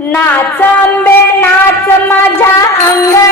नाच आंबे नाच माझ्या अंगण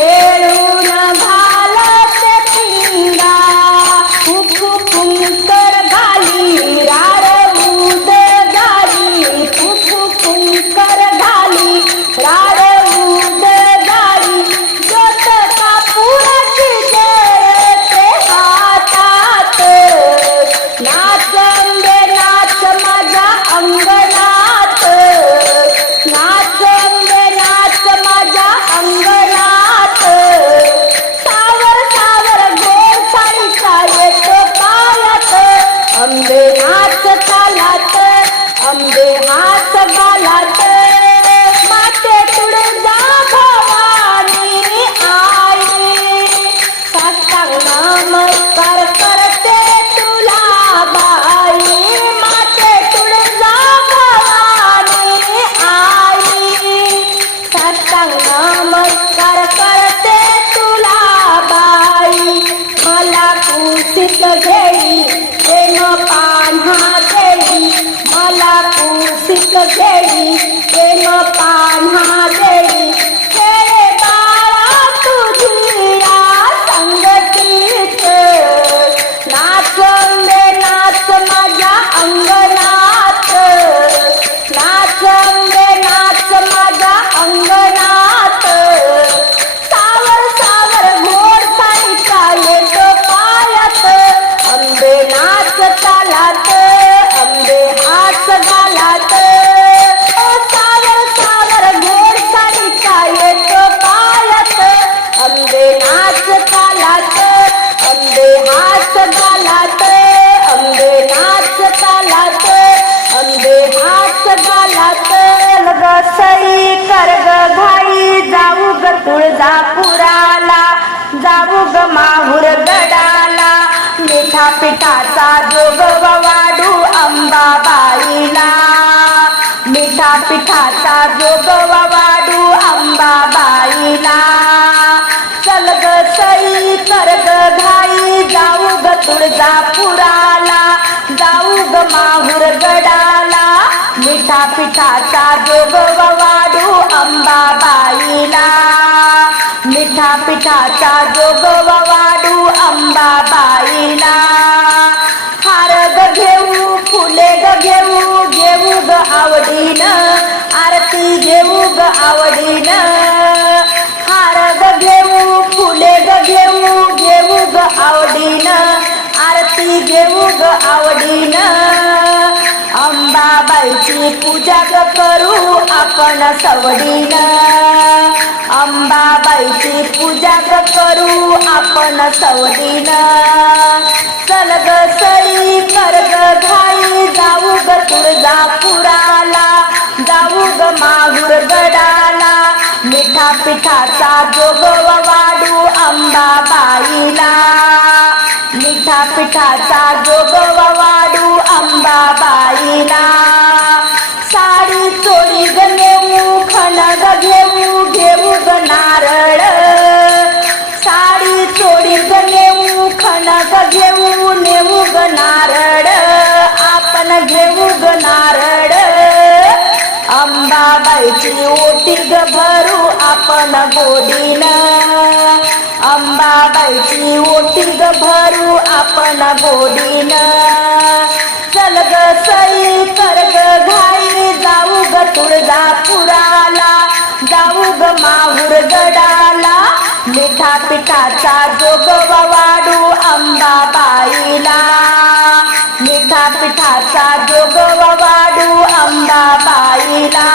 Hallelujah. तुळजापुराला जाऊ ग माहूर गडाला. मिठा पिठाचा जोगवा वाढू अंबाबाईला. मिठा पिठाचा जोगवा वाढू अंबाबाईला. हार ग घेऊ फुले ग घेऊ घेऊ ग आवडीन. आरती घेऊ ग आवडीन. आवडीन अंबाबाईची पूजा करू आपण सवडीन. अंबाबाईची पूजा करू आपण सवडीन. चलग सई कर घाई जाऊ ग तुळजापुराला जाऊ ग माहूर गडाला. पिठाचा जोगवा वाढू अंबाबाईला. मिठा पिठाचा जोगवा वाढू अंबाबाईला. साडी चोरी घेऊ नेऊ घेऊ घेऊ ग नारळ. साडी चोरी घेऊ नेऊ घेऊ नेऊ ग नारळ. अंबाबाईची ओटी ग भरू आपण गोडीन अंबाबाईची ओटी ग भरू आपण गोडीन चल ग सई कर ग घाई जाऊ ग तुळजापुराला. जाऊ ग माहूर गडाला. मिठा पिठाचा जोगवा वाडू अंबाबाईला. मिठा पिठाचा जोगवा वाडू अंबाबाईला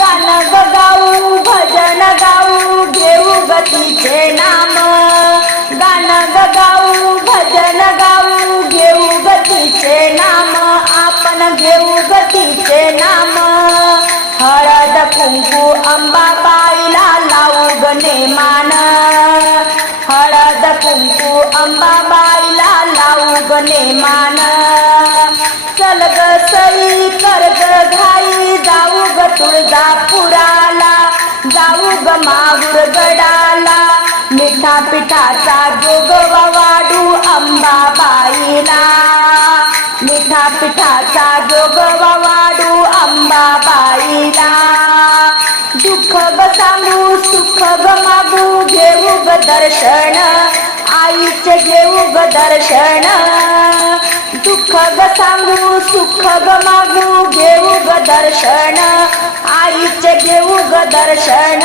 गाणं ग गाऊ भजन गाऊ घेऊ गतीचे नाम. गाणं ग गाऊ भजन गाऊ घेऊ गतीचे नाम. आपण घेऊ गतीचे नाम. हळद कुंकू अंबाबाईला लावू गणे मान हळद कुंकू अंबाबाईला लावू गणे मान चल ग सई कर ग घाई जाऊ ग तुळजापुराला जाऊ ग माहूर गडाला. मिठा पिठाचा जोगवा वाढू अंबाबाईला. मिठा पिठाचा जोगवा वाढू अंबाबाईला. दुःख ग सांगू सुख ग मागू घेऊ ग दर्शन. आईचे घेऊ ग दर्शन. दुःख ग सांगू सुख ग मागू घेऊ ग दर्शन. आईचे घेऊ ग दर्शन.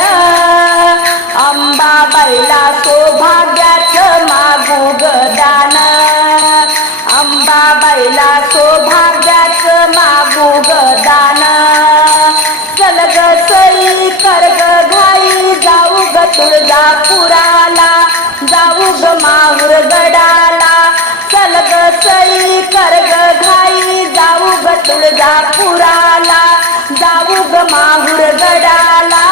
अंबाबाईला सौभाग्याच मागू ग दान. अंबाबाईला सौभाग्याच मागू ग दान. चल ग सई कर ग घाई जाऊ ग तुळजापुराला. जाऊ ग माहूर गडाला. चल ग सई कर ग घाई जाऊ ग तुळजापुराला जाऊ ग माहूर गडाला.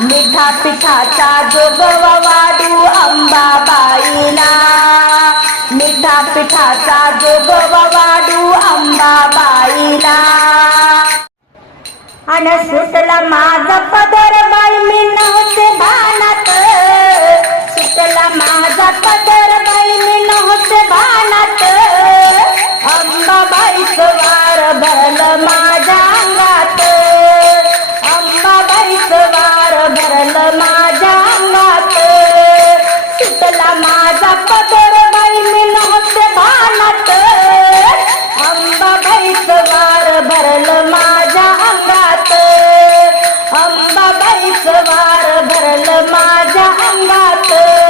मिठा पिठाचा जोगवा वाडू अंबाबाईला. मिठा पिठाचा जोगवा वाडू अंबाबाईला. अन सुटला माझा पदर बाई मी नव्हते भानात. सुटला माझा पदर नव्हते बाणात अंबाबाईच वार भरलं माझ्या अंगात. अंबाबाईच वार भरलं माझ्या अंगात. सुटला माझा पदर बाई मी नव्हते बाणात अंबाबाईच वार भरलं माझ्या अंगात. अंबाबाईच वार भरलं माझ्या अंगात.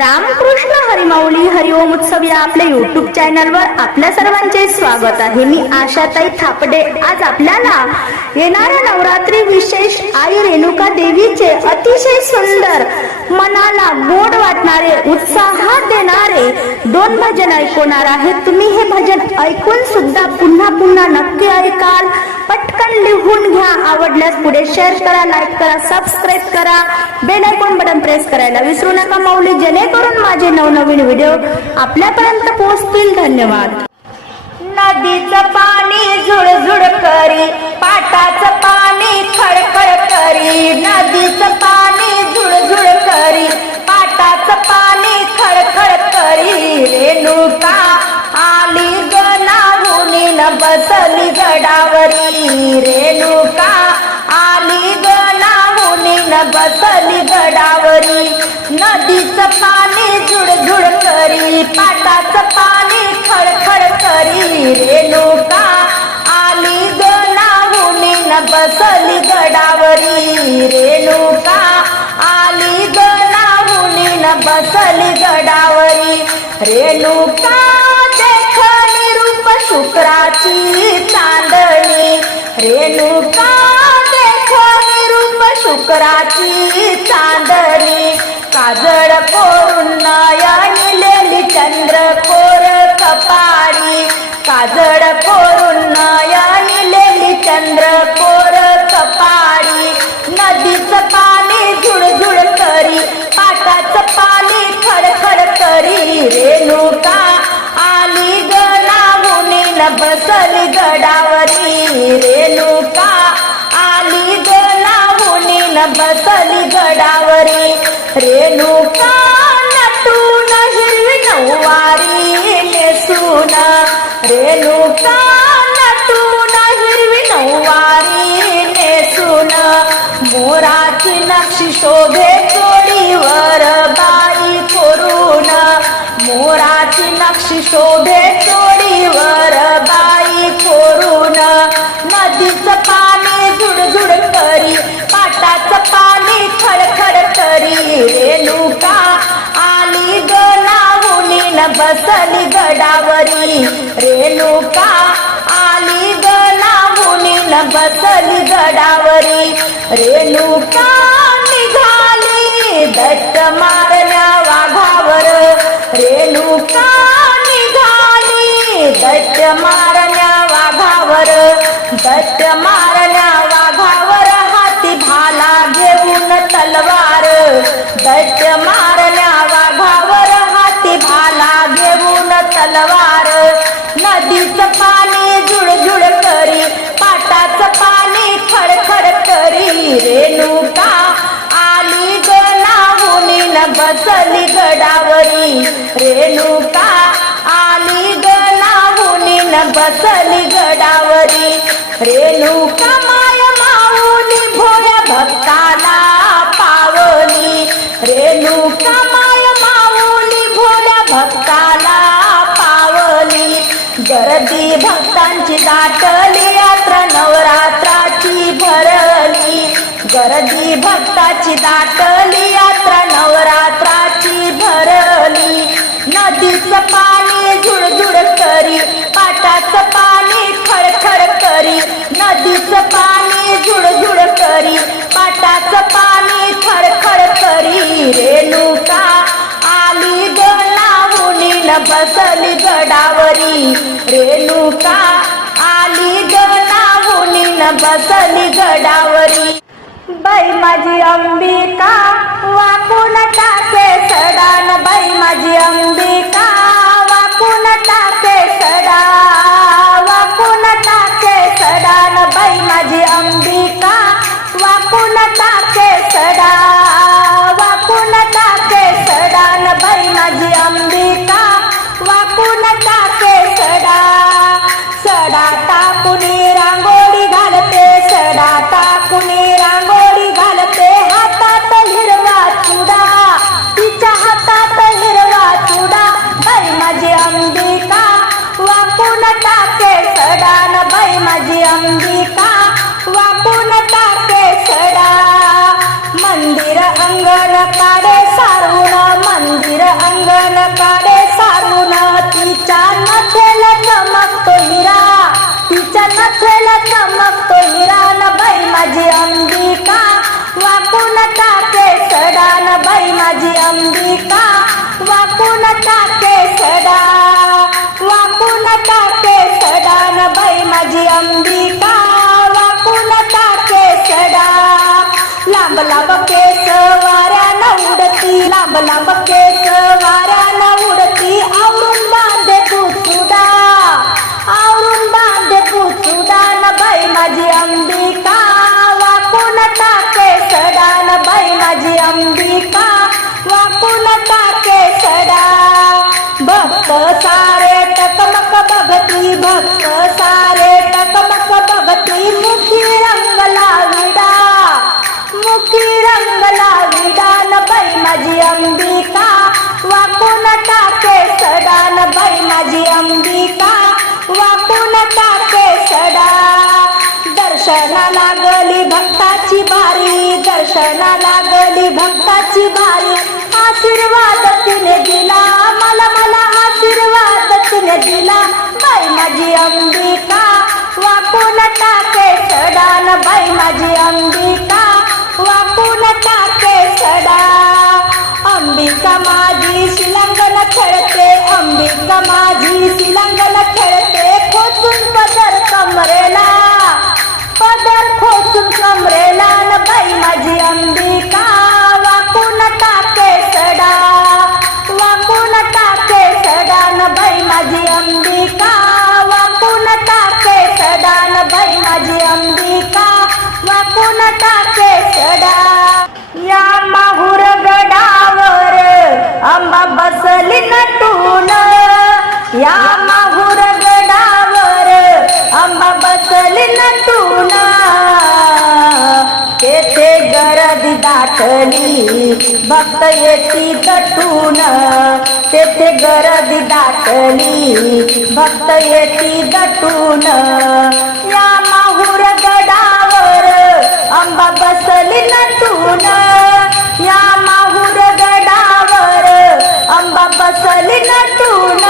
रामकृष्ण हरिमाऊली हरिओम उत्सव या आपल्या युट्यूब चॅनलवर आपल्या सर्वांचे स्वागत आहे. मी आशाताई थापडे. आज आपल्याला येणाऱ्या नवरात्री विशेष आई रेणुका देवीचे अतिशय सुंदर मनाला गोड वाटणारे उत्साहात देणारे दोन भजन ऐकवणार आहे. तुम्ही हे भजन ऐकून सुद्धा पुन्हा पुन्हा नक्की ऐकाल. पटकन लिहून घ्या. आवडल्यास पुढे शेअर करा लाईक करा सबस्क्राईब करा. बेल आयकॉन बटन प्रेस करायला विसरू नका माऊली. जेणेकरून माझे नवनवीन व्हिडिओ आपल्यापर्यंत पोहोचतील. धन्यवाद. नदीचं पाणी झुळझुळ करी पाटाचं पाणी खडखड करी. नदीचं पाणी झुळझुळ करी. पाटाचं पाणी खळखळ करी. रेणुका आली गणाहुनी न बसली गडावरी. रेणुका आली गणाहुनी न बसली गडावरी. रेणुका देखली रूप शुक्राची चांदणी. रेणुका देखली रूप शुक्राची चांदणी. काजळ कोरून नयनी लेली चंद्र कोर कपाळी. काजळ कोरून नयनी लेली चंद्र कोर कपाळी. नदीचं पाणी झुळझुळ करी पाटाचं पाणी खडखड करी. रेणुका आली गणाहुनी न बसली गडावरी. रेणुका गणाहुनी न बसली गडावरी रेणुका नटून हिरवी नऊवारी नेसून? रेणुका नटून हिरवी नऊवारी नेसून? मोराची नक्षी शोभे चोरीवर बाई कोरून? मोराची नक्षी शोभे चोरीवर बाई कोरून? नदीचं पाणी झुडझुड करी हाताच पाणी खडखड करी रेणुका आली गणाहुनी न बसली गडावरी रेणुका आली गणाहुनी न बसली गडावरी रेणुका निघाली दट्ट मारण्या वाघावर. रेणुका निघाली दट्ट मारण्या वाघावर. दट्ट बसली गडावरी. रेणुका आली गणाहुनी न बसली गडावरी. रेणुका माय माऊली भोळ्या भक्ताला पावली. रेणुका माय माऊली भोळ्या भक्ताला पावली. गर्दी भक्तांची दाटली यात्रा नवरात्राची भरली. गर्दी भक्ताची दाटली रात्राची भरली. नदीच पाणी झुळझुळ करी पाटाच पाणी खडखड करी. नदीच पाणी झुळझुळ करी पाटाच पाणी खडखड करी. रेणुका आली गणाहुनी न बसली गडावरी. रेणुका आली गणाहुनी न बसली गडावरी. बाई माझी अंबिका वाकून टाके सडान बाई माझी अंबिका. दर्शना लागली भक्ताची बारी आशीर्वाद तिने दिला. मला मला आशीर्वाद तिने दिला. बाई माझी अंबिका वाकून टाके सडान. बाई माझी अंबिका वाकून टाके सडा अंबिका माझी शिलंगन खेळते. अंबिका माझी शिलंगन अंबिका वाकून टाके सडा न बाई माझी अंबिका. वाकून टाके सडा या माहुर गडावर अंबा बसली नटून. या माहुर गडावर अंबा बसली नटून. तेथे गरज दाटली. भक्त येती दटून. तेथे गरज दाटली. भक्त येती दटून. या माहुर गडावर अंबा बसली नटून. या माहुर गडावर अंबा बसली नटून.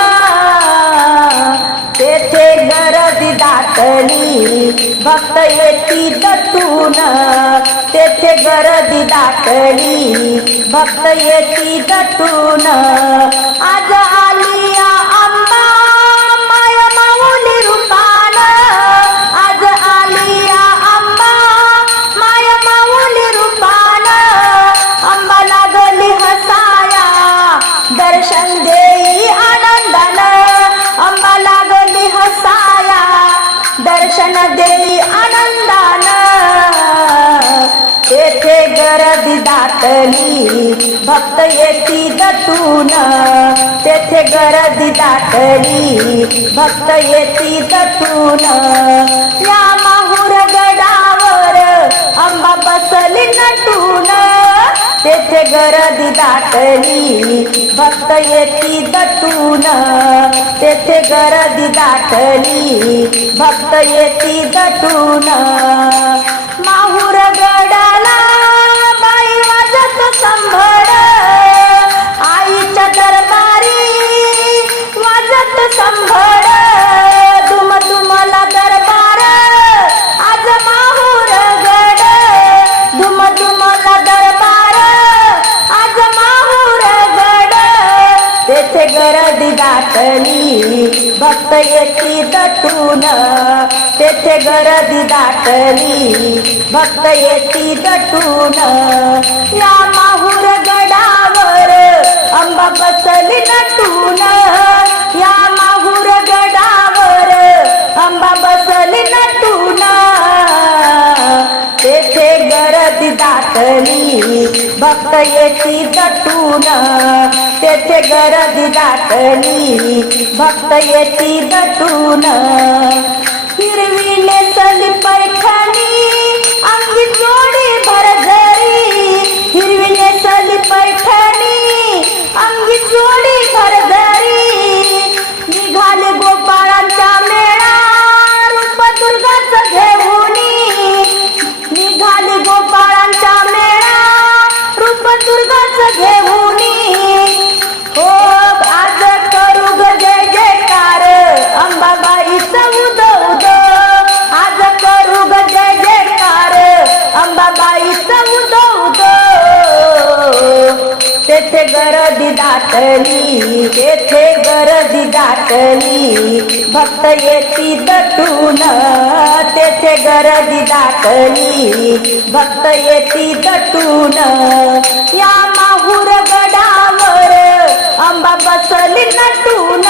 तेथे गरज दाटली. भक्त येती दटून. तेथे गरज दाटली. भक्त येती दटून. आज भक्त येती दटून तेथे गरज दाटली. भक्त येती दटून या माहुर गडावर अंबा बसली नटून. तेथे गरज दाटली. भक्त येती दटून तेथे गरज दाटली. भक्त येती दटून गर्दी दाटली. भक्त येती दटून या माहुर गडावर अंबा बसली नटून. या माहुर गडावर अंबा बसली नटून. तेथे गर्दी दाटली. भक्त येती दटून तेथे गर्दी दाटली. भक्त येती दटून திருவினை சது பறக்கணி येथे गरदी दाटली येथे गरदी दाटली. भक्त येती दटून तेथे गरदी दाटली. भक्त येती दटून या माहूर गडावर अंबा बसली नटून.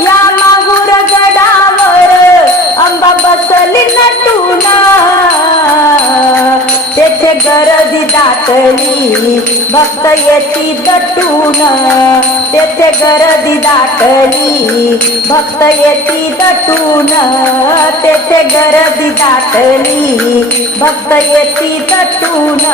या माहूर गडावर अंबा बसली नटून. तेथे गर्दी दाटली भक्त येती दटून. तेथे गर्दी दाटली भक्त येती दटून. तेथे गर्दी दाटली भक्त येती दटून.